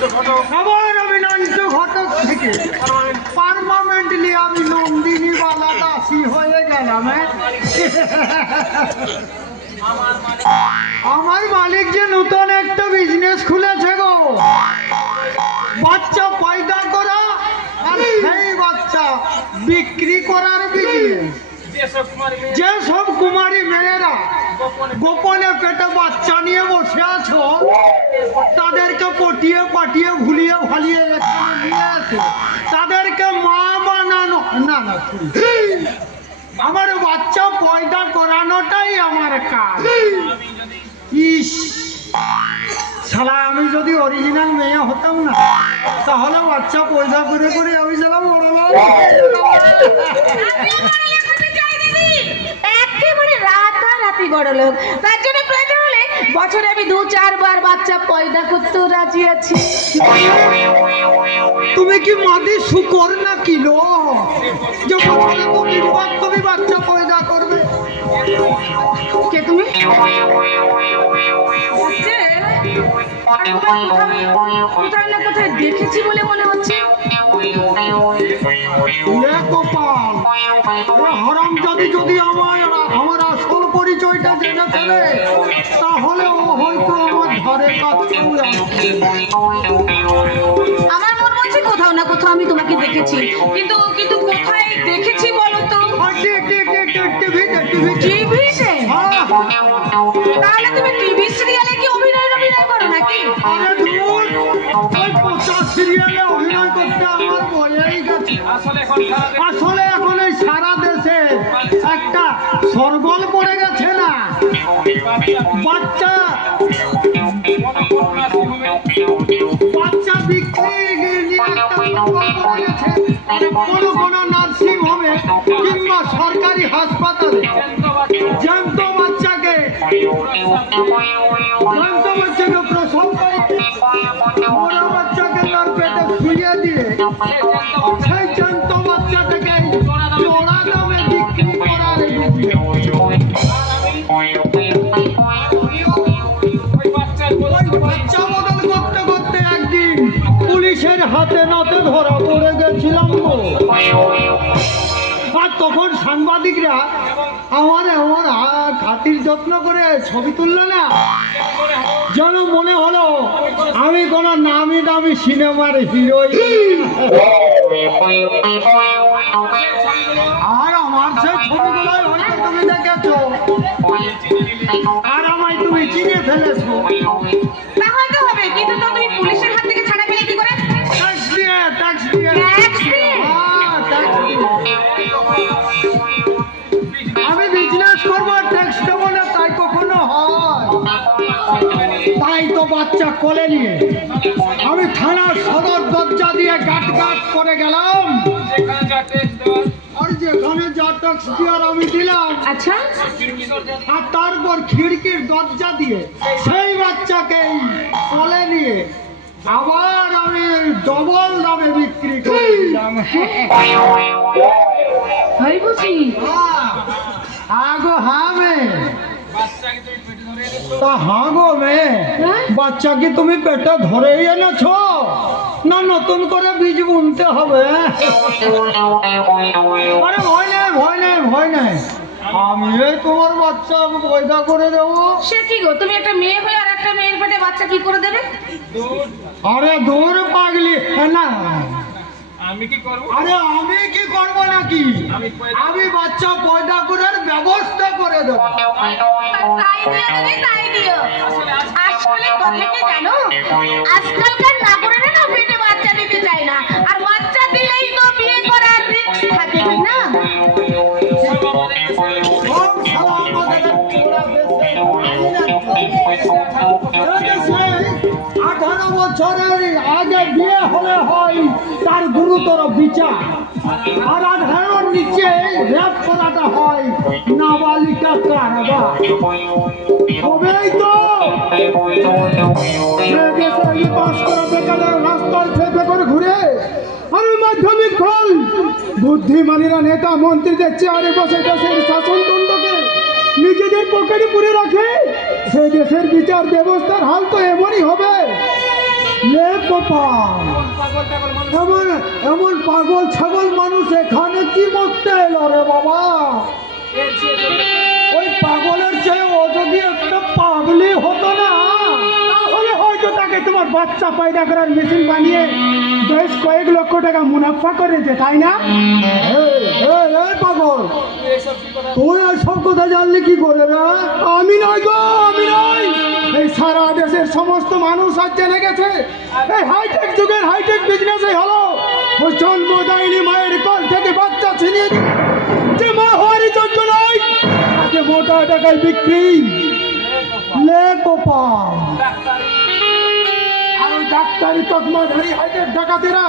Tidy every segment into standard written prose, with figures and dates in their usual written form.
আবার আমি নন্দ ঘটক থেকে পার্মানেন্টলি আমি নন্দিনী বালা দাসী হয়ে গেলাম। আমার মালিক যে নতুন একটা বিজনেস খুলেছে গো, বাচ্চা পয়দা করা আর সেই বাচ্চা বিক্রি করার বিজনেস। যে সব কুমারী মেয়েরা গোপনে পেটে বাচ্চা নিয়ে বসে আছো, তাদেরকে পটিয়ে পাটিয়ে ভুলিয়ে ভালিয়ে নিয়ে আসে, তাদেরকে মা বানানো না না, আমার বাচ্চা পয়দা করানোটাই আমার কাজ। ইস শালা, আমি যদি অরিজিনাল মেয়ে হতাম না, তাহলে বাচ্চা পয়দা করে করে আমি শালা বড় একেবারে রাতারাতি বড় লোক। তার জন্য প্রয়োজন হলে বছরে আমি 2-4 বার বাচ্চা পয়দা করতেও রাজি আছি। তুমি কি মাদি শুকর না কিলো যে বছরে 2-3 বার তুমি বাচ্চা পয়দা করবে? কে তুমি? কোথায় না কোথায় দেখেছি বলে মনে হচ্ছে। হারামজাদি যদি আমার আসল পরিচয়টা জেনে ফেলে, তাহলে ও হয়তো আমার ঘরে কাছেও আসবে। আমার মনে হচ্ছে কোথাও না কোথাও আমি তোমাকে দেখেছি, কিন্তু কিন্তু কোথায় দেখেছি বলো তো? টিভিতে? তাহলে তুমি টিভি সিরিয়ালে কি অভিনয় করো নাকি? আরে ধুর, ওই 50 সিরিয়ালে অভিনয় করতে আমার বলেই গেছে। আসলে এখন এই সারা দেশে একটা সরগোল পড়ে গেছে না, বাচ্চা বিক্রি নিয়ে একটা সরগোল পড়ে গেছে। কোন নার্সিং হোমে কিংবা সরকারি হাসপাতালে জ্যান্ত বাচ্চাকে প্রসব করে ওরা বাচ্চাকে তার পেটে শুয়ে দিয়ে সেই জ্যান্ত বাচ্চাটাকে চড়া দামে বিক্রি করার বাচ্চা বদল করতে করতে একদিন পুলিশের হাতে নাতে ধরা পড়ে গেছিলাম গো। আর তখন সাংবাদিকরা আমার খাতির যত্ন করে ছবি তুললো না, যেন মনে হলো আমি কোন নামি দামি সিনেমার হিরোইন। আর আমার সেই ছবিগুলোই হয়তো তুমি দেখেছো, আর আমায় তুমি চিনে ফেলেছো। তা হয়তো হবে, কিন্তু তো তুমি পুলিশের হাত থেকে ছাড়া পেলে কি করে? ট্যাক্স দিয়ে। আমি বিজনেস করবো, ট্যাক্স দেবো না তাই কখনো হয়? তাই তো বাচ্চা কোলে নিয়ে আমি থানার সদর দরজা দিয়ে গাট করে গেলাম, আর যেখানে যা ট্যাক্স দেওয়ার আমি দিলাম। আচ্ছা, আর তারপর খিড়কির দরজা দিয়ে সেই বাচ্চাকে কোলে নিয়ে আবার আমি ডবল দামে বিক্রি করে দিলাম। হয় বুঝি? আগো হ্যাঁ মে, তা হ্যাঁ গো মে, বাচ্চা কি তুমি পেটে ধরেই এনেছো না নতুন করে বীজ বুনতে হবে? আরে ভয় নাই, আমি এই তোমার বাচ্চা পয়দা করে দেবো। সে কি গো, তুমি একটা মেয়ে হয়ে আর একটা মেয়ের পেটে বাচ্চা কি করে দেবে? আরে দূর পাগলি না, আমি কি করব? আরে আমি কি করব নাকি, আমি বাচ্চা পয়দা করার ব্যবস্থা করে দেবো। তাই দিও। আসলে কথা কি জানো, আজকালকার নাগরেরা না পেটে বাচ্চা দিতে চায় না, আর বাচ্চা দিলেই তো বিয়ে করার রিস্ক থাকে না। 18 বছরের আগে বিয়ে হলে হয় তার গুরুতর বিচার, আর 18-র নিচে রেপ করাটা হয় নাবালিকা কারাগার। তবেই তো পাস করা বেকার রাস্তায় ফেপে করে ঘুরে আমি মাধ্যমিক ফল বুদ্ধিমানীরা নেতা মন্ত্রীদের চেয়ারে বসে দেশের শাসনতন্ত্রকে নিজেদের পকেটে পুরে রাখে। সেই দেশের বিচার ব্যবস্থার হাল তো এমনই হবে। লে কপাল, পাগল টাগল মানুষ এমন এমন পাগল ছাগল মানুষ এখানে কি করতে এলো রে বাবা? এর চেয়ে যদি ওই পাগলের চেয়ে ও যদি একটা পাগলি হতো না, তাহলে হয়তো তাকে তোমার বাচ্চা পয়দা করার মেশিন বানিয়ে বেশ কয়েক লক্ষ টাকা মুনাফা করেছে, তাই না? এই পাগল, এসব কি কথা? তুই আর সব কথা জানলি কি করে রে? আমি নয় গো, আমি নয়, এই সারা দেশের সমস্ত মানুষ আজ জেনে গেছে এই হাইটেক যুগের হাইটেক বিজনেসই হলো ওই জন্মদায়িনী মায়ের কোল থেকে বাচ্চা ছিনিয়ে দিয়ে যে মা হওয়ারই যোগ্য নয় তাকে মোটা টাকায় বিক্রি। লে কপাল, ডাক্তার আর ওই ডাক্তারি তকমাধারী হাইটেক ডাকাতেরা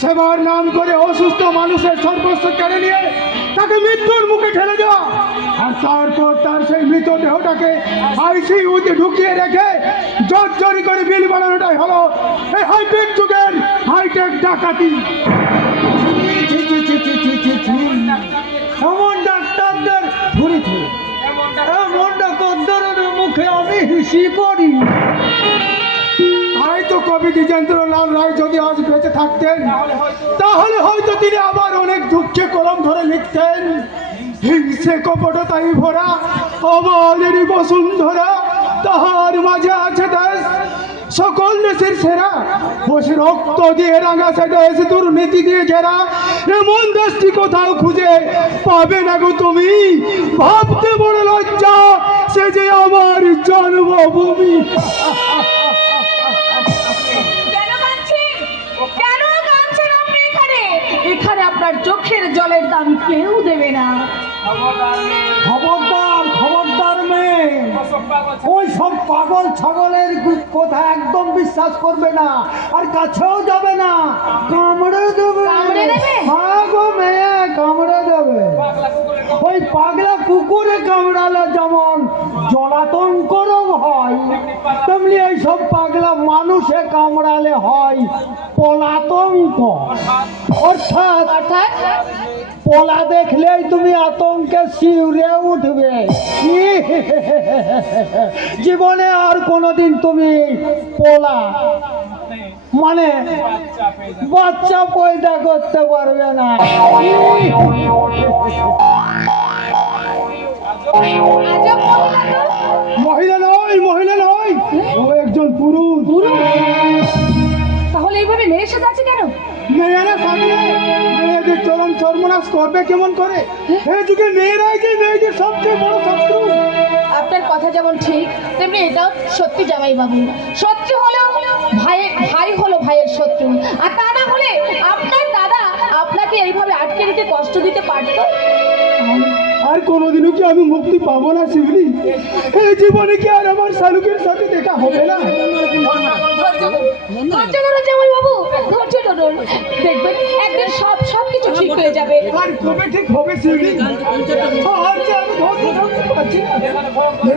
সেবার নাম করে অসুস্থ মানুষের সর্বস্ব কেড়ে নিয়ে তাকে মৃত্যুর মুখে ঠেলে দেওয়া, আর তারপর তার সেই মৃতদেহটাকে আইসিইউতে ঢুকিয়ে রেখে জর্জরি করে বিল বানানোটাই হলো এই হাইটেক যুগের হাইটেক ডাকাতি। ছি, ছি, ছি, ছি, ছি, ছি, ছি। এমন ডাক্তারদের ধরে ধরে এমন ডাক্তার এমন ডাক্তারদের মুখে আমি হিসি করি। তাই তো কবি দ্বিজেন্দ্রলাল রায় যদি আজ বেঁচে থাকতেন তাহলে হয়তো তিনি আবার অনেক দুঃখে কলম ধরে লিখতেন, হিংসে কপটতাই ভরা আমাদেরই বসুন্ধরা, তাহার মাঝে আছে দেশ সকল দেশের সেরা, বসে রক্ত দিয়ে রাঙা সে দেশ দুর্নীতি দিয়ে ঘেরা, এমন দেশটি কোথাও খুঁজে পাবে না গো তুমি, ভাবতে বড় লজ্জা সে যে আমার জন্মভূমি। কেন কাঁদছেন? কেন কাঁদছেন আপনি এখানে? এখানে আপনার চোখের জলের দাম কেউ দেবে না। খবরদার নেই। খবরদার, খবরদার মেয়ে, ওসব পাগল ওই সব পাগল ছাগলের কথা একদম বিশ্বাস করবে না, আর কাছেও যাবে না, কামড়ে দেবে। কামড়ে দেবে? হ্যাঁ গো মেয়ে, কামড়ে দেবে। পাগলা কুকুরের ওই পাগলা কুকুরে কামড়ালে যেমন জলাতঙ্ক রোগ হয়, তেমনি এই সব পাগলা মানুষে কামড়ালে হয় পলাতঙ্ক। অর্থাৎ অর্থাৎ পলা দেখলেই তুমি আতঙ্কে শিউরে উঠবে, জীবনে আর কোনোদিন তুমি পলা মানে বাচ্চা পেয়ে যাবে। বাচ্চা পয়দা করতে পারবে না। আজব মহিলা তো। মহিলা নয়, মহিলা নয়, ও একজন পুরুষ। তাহলে এইভাবে মেয়ের সাথে আছে কেন? মেয়েরা থাকলে মেয়েদের চরম সর্বনাশ করবে কেমন করে? এই যুগে মেয়েরাই যে মেয়েদের সবচেয়ে বড় শত্রু। আপনার কথা যেমন ঠিক তেমনি এটাও সত্যি জামাই বাবু। শত্রু হলো ভাই হলো ভাইয়ের শত্রু, আর তা না হলে আপনার দাদা আপনাকে এইভাবে আটকে রেখে কষ্ট দিতে পারতো? আর কোনোদিনও কি আমি মুক্তি পাবো না শিবলি? এই জীবনে কি আর আমার শালুকের সাথে দেখা হবে না? ধৈর্য ধরুন জামাই বাবু, ধৈর্য ধরুন, দেখবেন একদিন সব কিছু ঠিক হয়ে যাবে। আর কবে ঠিক হবে শিবলি? আর যে আমি ধৈর্য ধরতে পারছি না।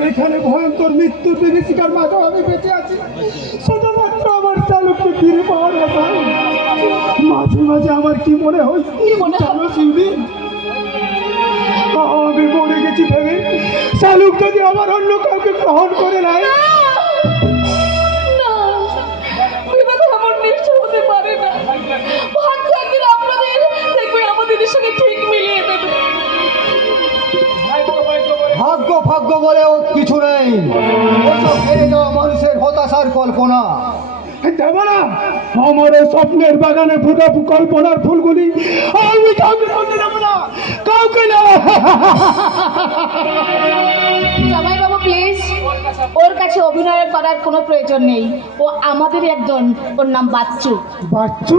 এখানে ভয়ঙ্কর মৃত্যুর বিভীষিকার মাঝে আমি বেঁচে আছি শুধুমাত্র আমার শালুককে ফিরে পাওয়ার আশায়। মাঝে মাঝে আমার কি মনে হয় জানো শিবলি? আমি মরে গেছি ভেবে শালুক যদি আবার অন্য কাউকে গ্রহণ করে নেয়, না, এভাবে এমন নিশ্চয় হতে পারে না। ভাগ্য একদিন আপনাদের দেখবেন আমাদের সঙ্গে ঠিক মিলিয়ে দেবে। ভাগ্য ভাগ্য বলে ভাগ্য ভাগ্য বলে ও কিছু নেই, ওসব হেরে যাওয়া মানুষের হতাশার কল্পনা। দেব না আমার ওই স্বপ্নের বাগানে ফুটা কল্পনার ফুলগুলি আমি কাউকে বলতে দেবো না, কাউকে না। জামাই বাবু প্লিজ, ওর কাছে অভিনয় করার কোনো প্রয়োজন নেই। ও আমাদেরই একজন, ওর নাম বাচ্চু। বাচ্চু?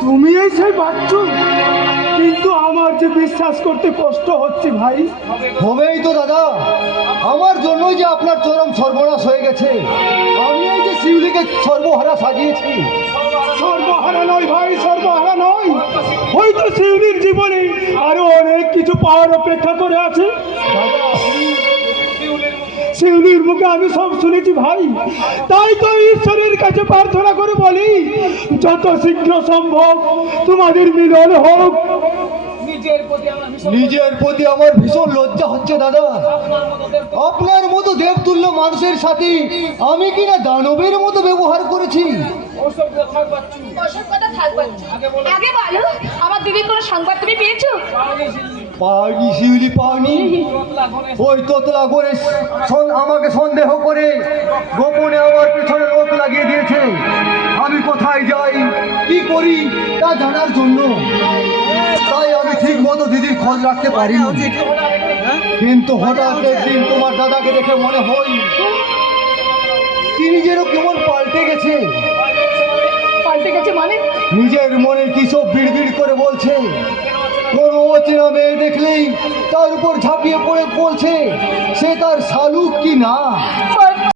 তুমি এই সেই বাচ্চু? কিন্তু আমার যে বিশ্বাস করতে কষ্ট হচ্ছে ভাই। হবেই তো দাদা, আমার জন্যই যে আপনার চরম সর্বনাশ হয়ে গেছে। আমি এই যে শিউলিকে সর্বহারা সাজিয়েছি। সর্বহারা নয় ভাই, সর্বহারা নয়, হয়তো শিউলির জীবনে আরো অনেক কিছু পাওয়ার অপেক্ষা করে আছে। শিউলির মুখে আমি সব শুনেছি ভাই, তাই তো ঈশ্বরের কাছে প্রার্থনা করে বলি যত শীঘ্র সম্ভব তোমাদের মিলন হোক। নিজে নিজের প্রতি আমার ভীষণ নিজের প্রতি আমার ভীষণ লজ্জা হচ্ছে দাদা। আপনার মতো দেব আপনার মতো দেবতুল্য মানুষের সাথে আমি কিনা দানবের মতো ব্যবহার করেছি। ওসব কথা পাচ্ছি ওসব কথা থাকবে না। আগে বলো আগে বলো আমার দিদির কোনো সংবাদ তুমি পেয়েছো? পাওনি ঝিল্লি পাওনি শিউলি পাওনি। তোতলা ঘরে ওই তোতলা করে আমাকে সন্দেহ করে গোপনে আমার পেছনে লোক লাগিয়ে দিয়েছে। আমি কোথায় যাই কি করি তা জানার জন্য। তাই আমি ঠিক মতো দিদির খোঁজ রাখতে পারিনি। কিন্তু হঠাৎ একদিন তোমার দাদাকে দেখে মনে হয় তিনি যেন কেমন পাল্টে গেছে। পাল্টে গেছে মানে? নিজের মনে কি সব বিড়বিড় করে বলছে। কোনো অচেনা মেয়ে দেখলেই তার উপর ঝাঁপিয়ে পড়ে বলছে সে তার শালুক কি না।